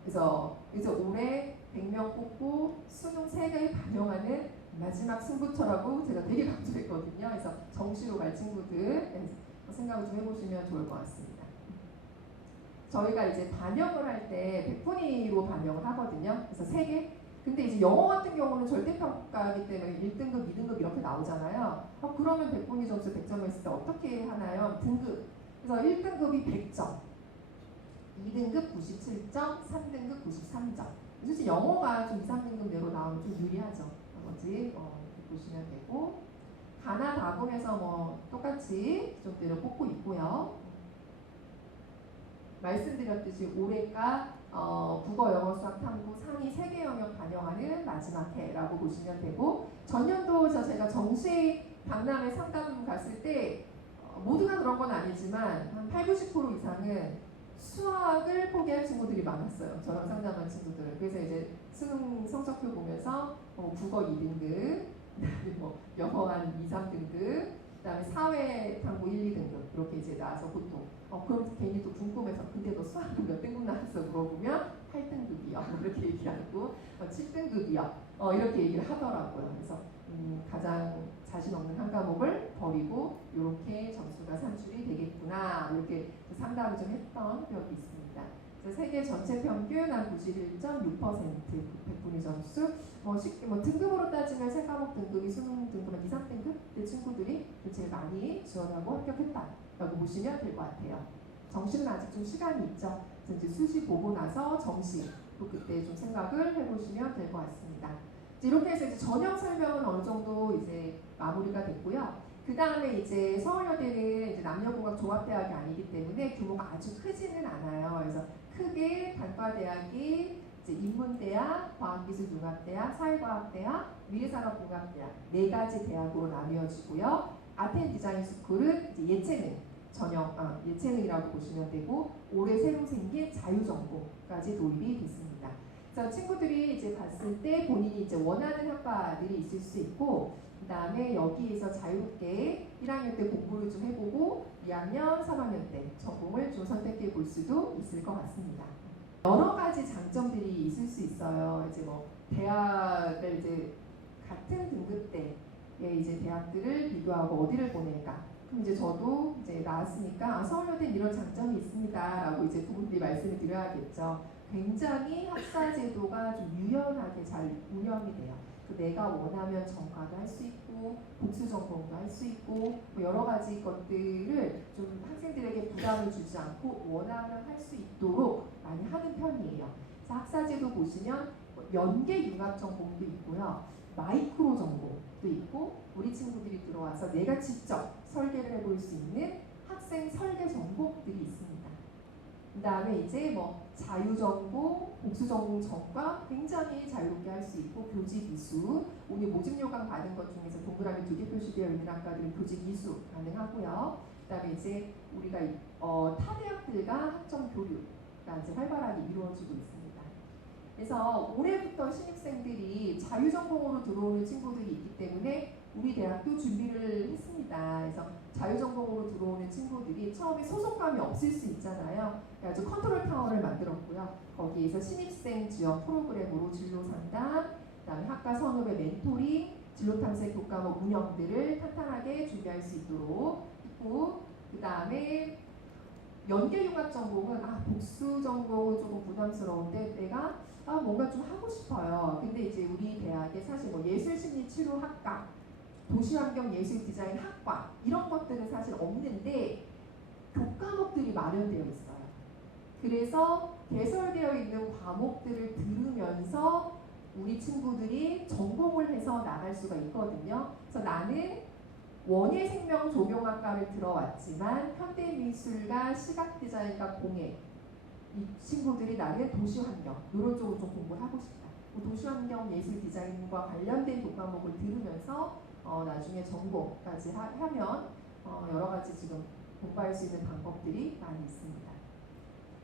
그래서 이제 올해 100명 뽑고 수능 3개에 반영하는 마지막 승부처라고 제가 되게 강조했거든요. 그래서 정시로 갈 친구들 생각을 좀 해보시면 좋을 것 같습니다. 저희가 이제 반영을 할 때 100분위로 반영을 하거든요. 그래서 3개. 근데 이제 영어 같은 경우는 절대평가이기 때문에 1등급, 2등급 이렇게 나오잖아요. 그러면 100분위 점수 100점 했을 때 어떻게 하나요? 등급. 그래서 1등급이 100점, 2등급 97점, 3등급 93점. 사실 영어가 좀 2, 3등급 내로 나오면 좀 유리하죠. 나머지 이렇게 보시면 되고 가나 다금에서 뭐 똑같이 기존대로 뽑고 있고요. 말씀드렸듯이 올해가 국어, 영어, 수학, 탐구 상위 3개 영역 반영하는 마지막 해라고 보시면 되고 전년도 제가 정시 박람회 상담 갔을 때 모두가 그런 건 아니지만 한 80-90% 이상은 수학을 포기할 친구들이 많았어요. 저랑 상담한 친구들은. 그래서 이제 수능 성적표 보면서 국어 2등급, 그다음에 뭐 영어 한 2, 3등급, 그다음에 사회 탐구 1, 2등급 이렇게 이제 나와서 보통 그럼 괜히 또 궁금해서 근데 너 수학은 몇 등급 나왔어 물어보면 8등급이요. 이렇게 얘기하고 7등급이요. 이렇게 얘기를 하더라고요. 그래서 가장 자신 없는 한 과목을 버리고 이렇게 점수가 산출이 되겠구나 이렇게 상담을 좀 했던 기억이 있습니다. 그래서 세계 전체 평균 한 91.6% 100분위 점수 쉽게 등급으로 따지면 세 과목 등급이 수능 등급은 2, 3등급 그 친구들이 제일 많이 지원하고 합격했다라고 보시면 될 것 같아요. 정시는 아직 좀 시간이 있죠. 이제 수시 보고 나서 정시 또 그때 좀 생각을 해보시면 될 것 같습니다. 이렇게 해서 이제 전형 설명은 어느 정도 이제 마무리가 됐고요. 그 다음에 이제 서울여대는 이제 남녀공학 종합대학이 아니기 때문에 규모가 아주 크지는 않아요. 그래서 크게 단과대학이 이제 인문대학, 과학기술융합대학, 사회과학대학, 미래산업공학대학 4가지 대학으로 나뉘어지고요. 아트앤디자인스쿨은 이제 예체능 전형, 예체능이라고 보시면 되고 올해 새로 생긴 자유전공까지 도입이 됐습니다. 그래서 친구들이 이제 봤을 때 본인이 이제 원하는 학과들이 있을 수 있고 그 다음에 여기에서 자유롭게 1학년 때 공부를 좀 해보고 2학년, 3학년 때 전공을 좀 선택해 볼 수도 있을 것 같습니다. 여러 가지 장점들이 있을 수 있어요. 이제 뭐 대학을 이제 같은 등급대의 이제 대학들을 비교하고 어디를 보낼까? 그럼 이제 저도 이제 나왔으니까 서울여대는 이런 장점이 있습니다라고 이제 부모님들이 말씀을 드려야겠죠. 굉장히 학사 제도가 좀 유연하게 잘 운영이 돼요. 내가 원하면 전과도 할 수 있고 복수 전공도 할 수 있고 뭐 여러 가지 것들을 좀 학생들에게 부담을 주지 않고 원하면 할 수 있도록 많이 하는 편이에요. 그래서 학사제도 보시면 연계 융합 전공도 있고요, 마이크로 전공도 있고 우리 친구들이 들어와서 내가 직접 설계를 해볼 수 있는 학생 설계 전공들이 있습니다. 그 다음에 이제 뭐 자유전공, 복수전공 전과 굉장히 자유롭게 할 수 있고 교직 이수, 오늘 모집 요강 받은 것 중에서 동그라미 2개 표시되어 있는 학과들은 교직 이수 가능하고요. 그 다음에 이제 우리가 타 대학들과 학점 교류가 이제 활발하게 이루어지고 있습니다. 그래서 올해부터 신입생들이 자유전공으로 들어오는 친구들이 있기 때문에 우리 대학도 준비를 했습니다. 그래서 자유전공으로 들어오는 친구들이 처음에 소속감이 없을 수 있잖아요. 그래서 컨트롤 타워를 만들었고요. 거기에서 신입생 지원 프로그램으로 진로 상담, 그다음에 학과 선후배 멘토링, 진로 탐색 교과목 운영들을 탄탄하게 준비할 수 있도록 했고, 그다음에 연계융합 전공은 복수 전공은 조금 부담스러운데 내가 뭔가 좀 하고 싶어요. 근데 이제 우리 대학에 사실 뭐 예술심리치료학과, 도시환경예술디자인학과 이런 것들은 사실 없는데 교과목들이 마련되어 있어요. 그래서 개설되어 있는 과목들을 들으면서 우리 친구들이 전공을 해서 나갈 수가 있거든요. 그래서 나는 원예생명조명학과를 들어왔지만 현대미술과 시각디자인과 공예, 이 친구들이 나는 도시환경 이런 쪽으로 좀 공부를 하고 싶다. 도시환경 예술디자인과 관련된 교과목을 들으면서 나중에 전공까지 하면 여러 가지 지금 공부할 수 있는 방법들이 많이 있습니다.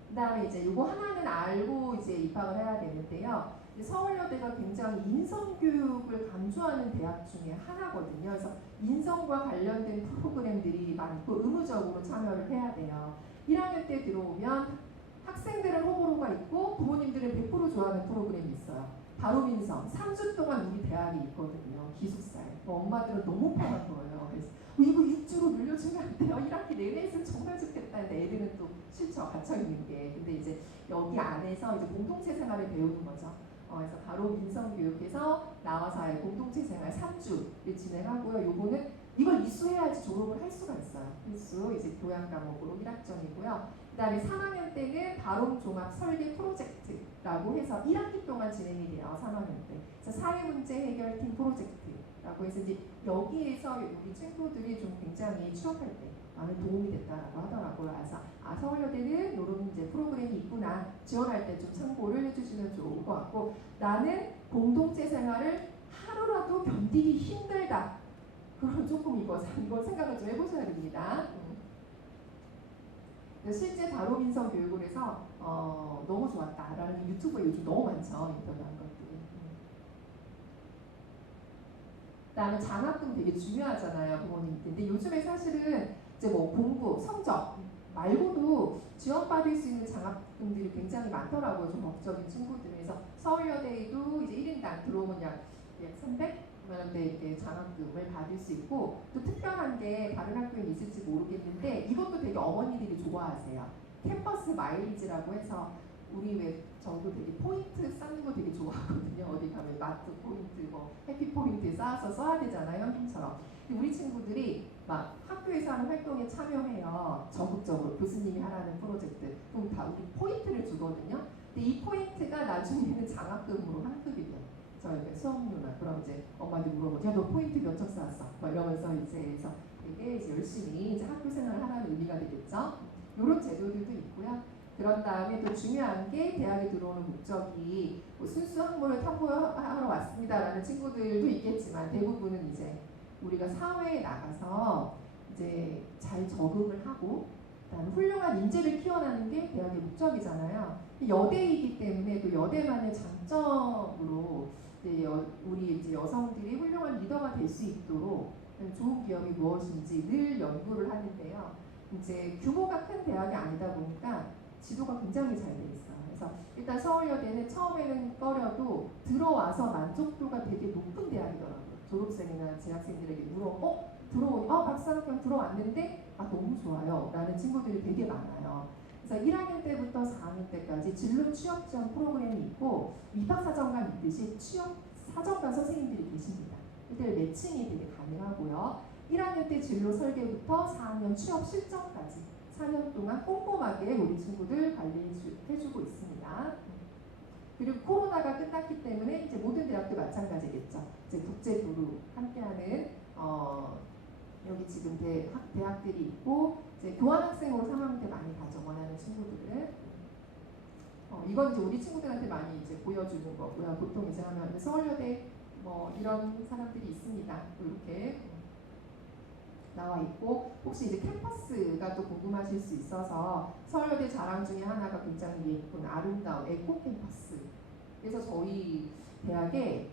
그 다음에 이제 이거 하나는 알고 이제 입학을 해야 되는데요. 서울여대가 굉장히 인성교육을 강조하는 대학 중에 하나거든요. 그래서 인성과 관련된 프로그램들이 많고 의무적으로 참여를 해야 돼요. 1학년 때 들어오면 학생들은 호불호가 있고 부모님들은 100% 좋아하는 프로그램이 있어요. 바로 민성 3주 동안 우리 대학에 있거든요. 기숙사에. 엄마들은 너무 편한 거예요. 그래서 이거 6주로 늘려주면 안 돼요. 1학기 내내 했으면 정말 좋겠다. 근데 애들은 또 싫죠. 갇혀있는 게. 근데 이제 여기 안에서 이제 공동체 생활을 배우는 거죠. 그래서 바로 민성교육에서 나와서 아예 공동체 생활 3주를 진행하고요. 요거는 이걸 이수해야지 졸업을 할 수가 있어요. 필수 이제 교양 과목으로 1학점이고요. 그 다음에 3학년 때는 바롱종합 설계 프로젝트라고 해서 1학기 동안 진행이 돼요. 3학년 때. 그래서 사회문제 해결팀 프로젝트라고 해서 이제 여기에서 우리 친구들이 좀 굉장히 취업할 때 많은 도움이 됐다라고 하더라고요. 그래서 서울여대는 이런 이제 프로그램이 있구나, 지원할 때 좀 참고를 해주시면 좋을 것 같고, 나는 공동체 생활을 하루라도 견디기 힘들다. 그럼 조금 이거 생각을 좀 해보셔야 됩니다. 실제 바로민성 교육을 해서 너무 좋았다라는 유튜브에 요즘 너무 많죠. 인터뷰한 것들이. 그다음에 장학금 되게 중요하잖아요, 부모님. 근데 요즘에 사실은 이제 뭐 공부, 성적 말고도 지원받을 수 있는 장학금들이 굉장히 많더라고요. 좀 법적인 친구들. 그래서 서울여대에도 이제 1인당 들어오면 약 300만 원대 장학금을 받을 수 있고, 또 특별한 게 다른 학교에 있을지 모르겠는데 이것도 되게 어머니들이 좋아하세요. 캠퍼스 마일리지라고 해서 우리 왜 저도 되게 포인트 쌓는 거 되게 좋아하거든요. 어디 가면 마트 포인트, 뭐 해피 포인트 쌓아서 써야 되잖아요, 현금처럼. 우리 친구들이 막 학교에서 하는 활동에 참여해요. 적극적으로 교수님이 하라는 프로젝트. 그럼 다 우리 포인트를 주거든요. 근데 이 포인트가 나중에는 장학금으로 환급이 돼요. 저희가 수업료나. 그럼 이제 엄마들 물어보죠. 야, 너 포인트 몇 점 쌓았어? 막 이러면서 이제 되게 이제 열심히 이제 학교 생활을 하라는 의미가 되겠죠. 이런 제도들도 있고요. 그런 다음에 또 중요한 게 대학에 들어오는 목적이 뭐 순수 학문을 탐구하러 왔습니다라는 친구들도 있겠지만 대부분은 이제 우리가 사회에 나가서 이제 잘 적응을 하고 그다음에 훌륭한 인재를 키워나는 게 대학의 목적이잖아요. 여대이기 때문에 또 여대만의 장점으로 이제 우리 이제 여성들이 훌륭한 리더가 될 수 있도록 좋은 기업이 무엇인지 늘 연구를 하는데요. 이제 규모가 큰 대학이 아니다 보니까 지도가 굉장히 잘 돼 있어요. 그래서 일단 서울여대는 처음에는 꺼려도 들어와서 만족도가 되게 높은 대학이더라고요. 졸업생이나 재학생들에게 들어오니 박사학교 들어왔는데 너무 좋아요 라는 친구들이 되게 많아요. 그래서 1학년 때부터 4학년 때까지 진로 취업 지원 프로그램이 있고 입학사정관 있듯이 취업 사정관 선생님들이 계십니다. 이들 매칭이 되게 가능하고요. 1학년 때 진로 설계부터 4학년 취업 실정까지 4년 동안 꼼꼼하게 우리 친구들 관리해주고 있습니다. 그리고 코로나가 끝났기 때문에 이제 모든 대학도 마찬가지겠죠. 이제 국제교류 함께하는 여기 지금 대학들이 있고 이제 교환학생으로 3학년 때 많이 가죠. 원하는 친구들은. 이건 이제 우리 친구들한테 많이 이제 보여주는 거고요. 보통 이제 하면 서울여대 뭐 이런 사람들이 있습니다. 이렇게 나와 있고 혹시 이제 캠퍼스가 또 궁금하실 수 있어서 서울여대 자랑 중에 하나가 굉장히 예쁜 아름다운 에코 캠퍼스. 그래서 저희 대학에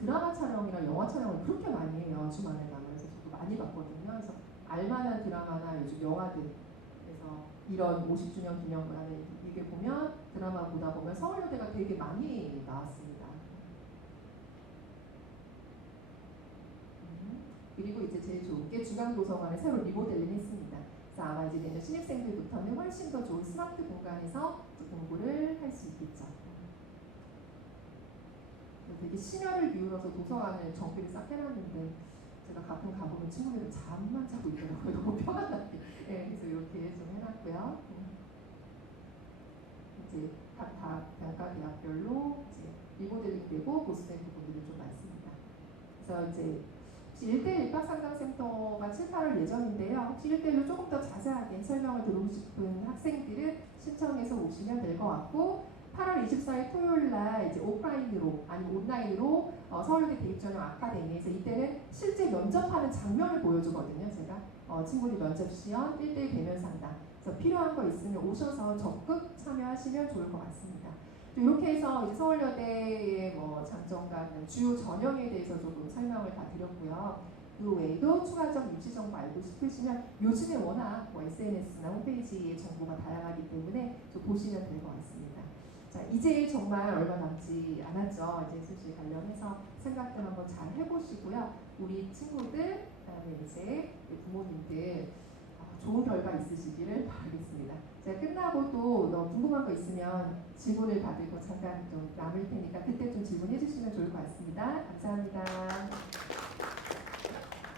드라마 촬영이랑 영화 촬영을 그렇게 많이 해요. 주말에 가면서 저도 많이 봤거든요. 그래서 알만한 드라마나 요즘 영화들 그래서 이런 50주년 기념을 하는 이게 보면 드라마 보다 보면 서울여대가 되게 많이 나왔습니다. 그리고 이제 제일 좋은 게 중앙도서관을 새로 리모델링 했습니다. 그래서 아마 이제 내년 신입생들부터는 훨씬 더 좋은 스마트 공간에서 공부를 할 수 있겠죠. 되게 심혈을 기울여서 도서관을 정비를 싹 해놨는데 제가 가끔 가보면 친구들은 잠만 자고 있더라고요. 너무 편안하게. 네, 그래서 이렇게 좀 해놨고요. 이제 각 대학별로 이제 리모델링되고 보수된 부분들이 좀 많습니다. 그래서 이제 1대1 입학상담센터가 7, 8월 예정인데요. 혹시 1대1로 조금 더 자세하게 설명을 들어보고 싶은 학생들은 신청해서 오시면 될 것 같고 8월 24일 토요일 날 이제 오프라인으로 아니면 온라인으로 서울대 대입전형 아카데미에서 이때는 실제 면접하는 장면을 보여주거든요. 제가 친구들 면접 시연 1대1 대면 상담. 그래서 필요한 거 있으면 오셔서 적극 참여하시면 좋을 것 같습니다. 이렇게 해서 이제 서울여대의 뭐 장점과 주요 전형에 대해서 조금 설명을 다 드렸고요. 그 외에도 추가적 입시 정보 알고 싶으시면 요즘에 워낙 뭐 SNS나 홈페이지의 정보가 다양하기 때문에 좀 보시면 될 것 같습니다. 자, 이제 정말 얼마 남지 않았죠. 이제 수시 관련해서 생각들 한번 잘 해보시고요. 우리 친구들, 그다음에 이제 부모님들 좋은 결과 있으시기를 바라겠습니다. 제가 끝나고 또 궁금한 거 있으면 질문을 받을 거 잠깐 좀 남을 테니까 그때 좀 질문해 주시면 좋을 것 같습니다. 감사합니다.